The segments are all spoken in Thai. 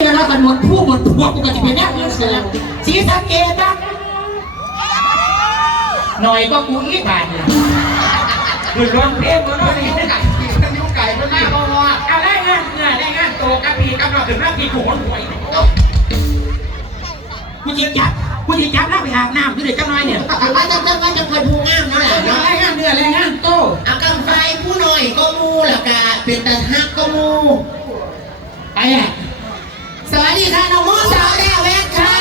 แล้วกันหมดผู้หมดพวกกูก็จะเป็นแน่เงินเสียแล้วสีสะเกตนะหน่อยก็กูอีบาทเนี่ยคือร้องเพลงมันร้องเพลงไก่นิ้วไก่มันหน้าบ่ว่าเอาได้งานเหนื่อยได้งานโตกับพี่กับเราถึงหน้าพี่กูหนหวยกูจะจับกูจะจับแล้วไปอาบน้ำคือเด็กจังน้อยเนี่ยแต่ว่าจะจะว่าจะคอยพูงามนั่นแหละเนาะได้งานเหนื่อยได้งานโตเอากำไฟผู้หน่อยก็มูแล้วก็เป็นตาฮักก็มูไปอะ สวัสดีค่ะน้องโมสาวแดวแวกค่ะ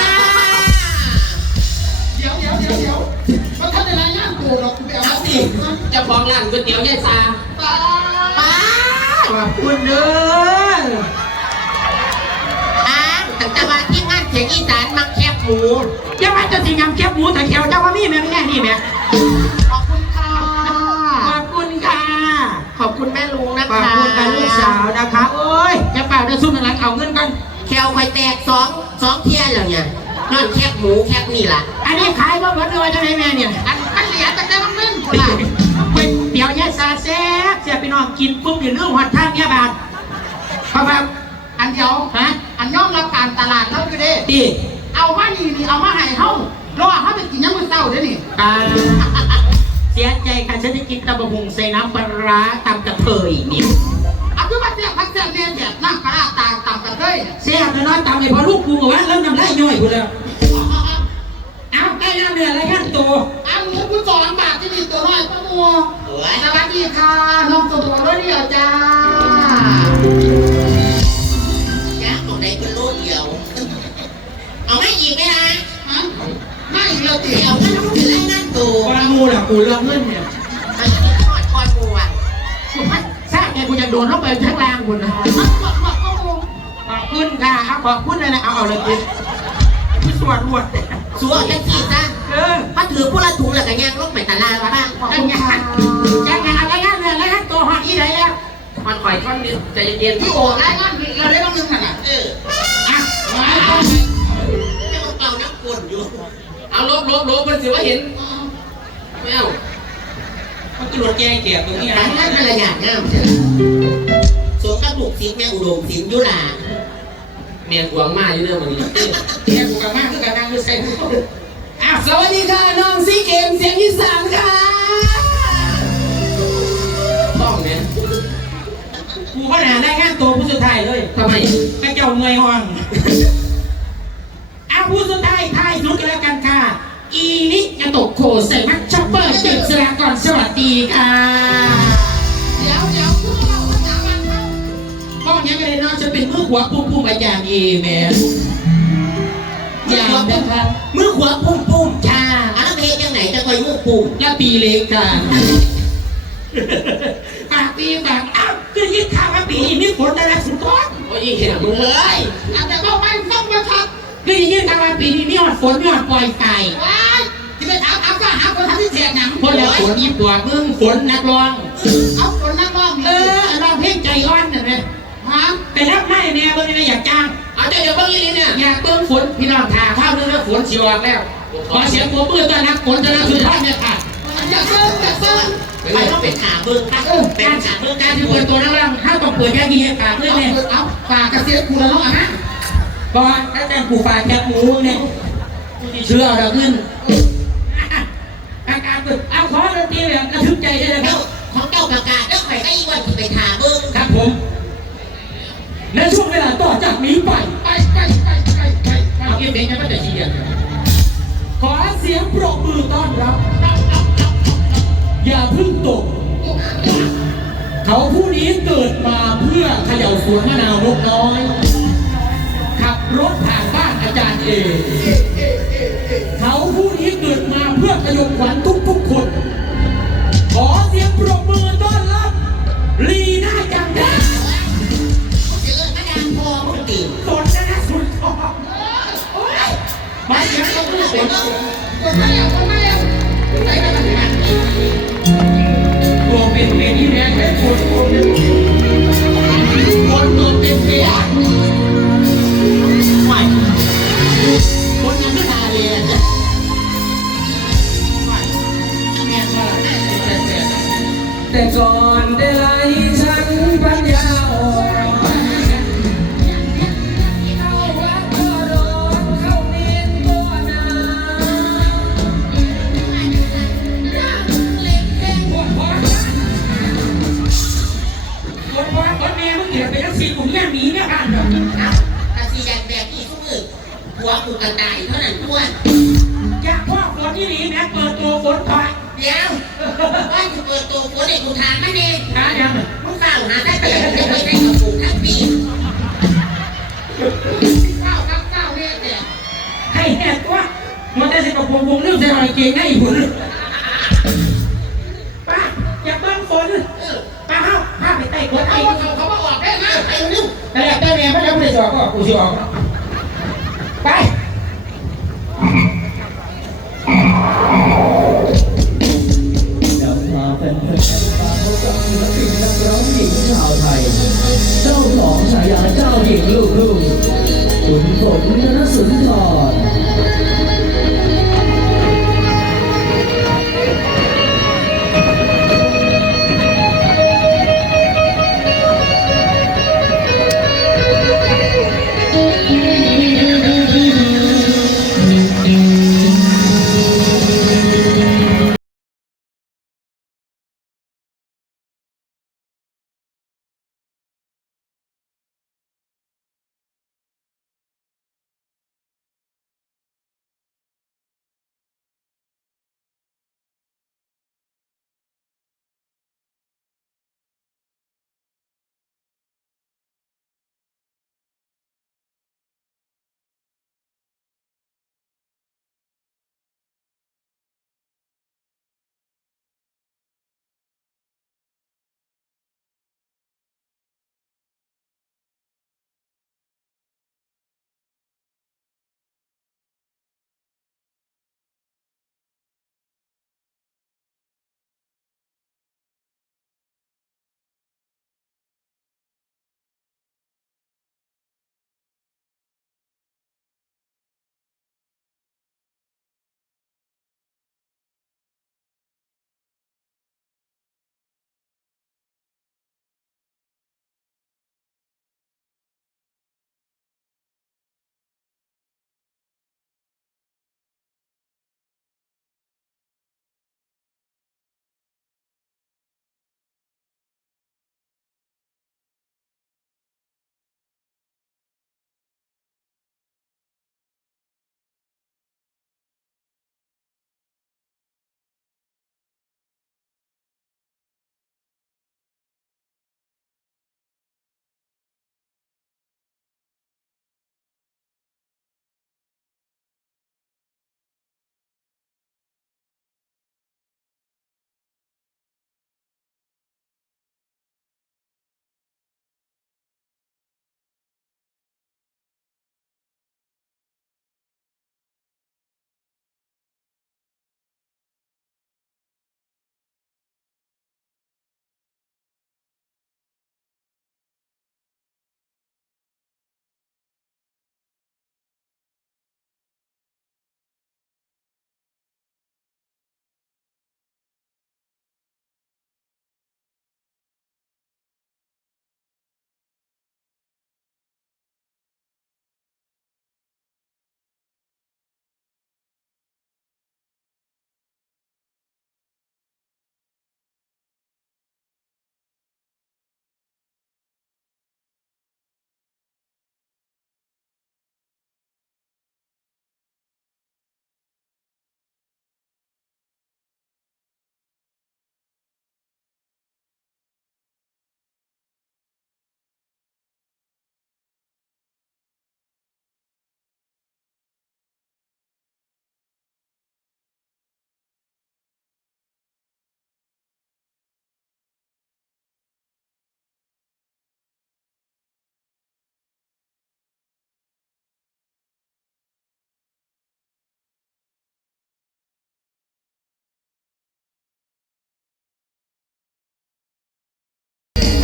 เดี๋ยวเดี๋ยวเดี๋ยวเดี๋ยวมาท่านในรายงานตัวเราคุณไปเอาเอาสิเจะบอกร้านก๋วยเตี๋ยวยายซาป้าป้าขอบคุณเด้ออ่าตั้งแต่ว่าที่งานเสียงอีสานมักแคบหมูเจ้าว่าเจะสิงามแคบหมูแต่แขวเจ้าว่ามีแม่ไม่แน่นี่แม่ขอบคุณค่ะ ขอบคุณค่ะ ขอบคุณแม่ลุงนะขอบคะคุณกับลูกสาวนะคะ โอ้ยจะเปล่าได้สู้กันหลังเอาเงินกัน แควคอยแตกสองสองเทียนแล้วเนี่ยนอนแคบหมูแคบนี่ล่ะ อันนี้ขายว่าเบิดเลยจะไหนแม่เนี่ยอันมันเหลียแต่แต่มันนึ่งคนละก๋วยเตี๋ยวยายซาแซ่บแซ่บพี่น้องกินปุ๊บเดี๋ยวเรื่องหัดทางเนี่ยบาทเพราะว่าอันเดียวฮะอันย่อมรับการตลาดเท่าคือเด้ดีเอามานี่นี่เอามาให้เฮารอเฮาไปกินยังมื้อเช้าเด้อนี่อ่าเสียใจค่ะฉันจะกินตะบะหุงใส่น้ำปลาร้าตำกระเทยนี่เอา คือว่าเสียพักเสียเรียนแบบน้ำปลาร้าตางตามกันเลยเสียบน้อยตำไอ้พอลูกกูบอกว่าเริ่มน้ำลายย่อยกูแล้วเอาใกล้น้ำเดือดแล้วกันตัวเอาหมูผู้สอนบาทที่มีตัวน้อยป้ามัวสวยสวัสดีค่ะน้องตัวตัวด้วยเดียวจ้าจ้าของใดเป็นโลดเดียว เอาไม่อีกไหมนะฮะไม่อีกแล้วติเดี๋ยวก็ต้องถึงรายงานตัววางูน่ะกูเลือกเงินเนี่ย โดนลงไปทั้งล่างคุณนะขอบคุณค่ะเอาขอบคุณเลยนะเอาเอาเลยกินพี่สวดรวดสวมจังสีซะเออมาถือผู้ละถุงแล้วก็ย่างลงไปตลาดมาบ้างขอบจัคุงณงาค่ะนจังานอะไรงานเนี่ยอะไรงานตัวหอดอีไหนแล้วมันข่อยก้อนนิดใจเย็นพี่โอ้รายงานเราได้บ้างนึงน่ะเอออะไม่ต้องไม่ต้องเป่าน้ำกลนอยู่ เอาลบลบลบมันสิว่าเห็นไม่เอา มันกระโดดแกงเกียบตรงนี้ร้านะนงานเป็นระยะงามเชียวสวมกับลูกศิษย์แม่อุดมศิลป์ยุลาเมียนกวางมาอยู่เรื่องมันนี่แกกูกับมากคือการนั่งมือใส่กูอะสวัสดีค่ะน้องซีเกมเสียงอีสานค่ะต้องเนี่ยกูก็หนาได้งานตัวผู้สุดท้ายเลยทำไมกระเจ้าเงยห้องอะผู้สุดท้ายท้ายสุดกันแล้วกันค่ะ อีนิกระตก โคใส่มักช็อปเปอร์เจ็บสลาก่อนสวัสดีค่ะเดี๋ยวเดี๋ยวคือเราภาษาบ้านเขาห้องนี้ไม่ได้นอนจะเป็นมือขวาปุ่มปุ่มอาจารย์เอแมนอย่างนะครับมือขวาปุ่มปุ่มชาอาเพศยังไหนจะคอยมือปุ่มและปีเล็กค่ะฝากปีฝากอ้าวคือยิ่งข่าวว่าปีนี้มีฝนอะไรสุดท้อนโอ้ยอีเหี้ยมึงเฮ้ยอาจจะก็ไม่ต้องมาทักคือยิ่งข่าวว่าปีนี้มีหอดฝนมีหอดปล่อยไก่ แจกหนังเพราะแล้วฝนยิ่งกว่ามึงฝนนักร้อง เอาคนนั่งบ้างเออร้องเพลงใจร้อนน่ะนะฮะไปรับไม่แน่เบิ่งนี่อยากจ้างเอาเจ้าเดี๋ยวเบิ่งอีนี่เนี่ยอยากเบิ่งฝนพี่น้องถ่าข้าวนึงแล้วฝนสิออกแล้วขอเสียงปรบมือต้อนรับฝนจะรับสุดท้ายเนี่ยค่ะอยากเซิร์ฟอยากเซิร์ฟไปต้องเป็นขาเบิ้งค่ะเออเป็การนขาเบิ้งการที่เปิดตัวนักร้องถ้าต้องเปิดแค่ดีให้ปากเลยเนี่ยเอาฝากกระเซียกูแล้วน้องอะนะเพราะว่าถ้าแต่งกูฝากแคบหมูเนี่ยกูจะเชื่อเราขึ้นอาการ เปิดเอาขอดนตรีแบบระทึกใจได้เลยคเจ้ารับ ของเจ้าประกาศเจ้าข่อยก็อีวันที่ไปขาเบิ้งครับผม ในช่วงเวลาต่อจากนี้ไป ไปไปไปไปไปไปเอาเก็บเพลงกันมาแต่ทีเดียวขอเสียงปรบมือต้อนรับ อย่าเพึ่งตก เขาผู้นี้เกิดมาเพื่อเขย่าสวนมะนาวนกน้อย มาเสียงปรบมือเสียงคนมาแล้วคนมาแล้วไปไปไปไปตัวเป็นเป็นที่แรงและฝนคนคนตัวเป็นเป็นไหวคนยังไม่ตาเลยอะแม่ก็ได้แต่แต่แต่ก่อนได้ไล่ฉันปัญญาอ่อน สิขุนเรื่องนี้เนี่ยบ้านเราครับภาษีอยากแดกอีกทุกอึหัวกูกระต่ายเท่านั้นด้วนอยากพ่อฝนที่นี้แม่เปิดตัวฝนก่อนเดี๋ยวว่ากูเปิดตัวฝนเด็กกูถามม่เนี่ยถานยังมึงเฝ้าหาได้เปลี่ยนจะไปได้กับกทั้งปีเฝ้าครับเฝ้าเนี่ยแต่ให้แหกตัวมันได้สิบกับวงวงเรื่องจะหอะไรเก่งง่ายหุ่น สอบก็กูสิออกไปนำพาแฟนมาพบกับศิลปินนักร้องหญิงชาวไทย เจ้าของฉายาเจ้าหญิงลูกทุ่งคุณฝนธนสุนทร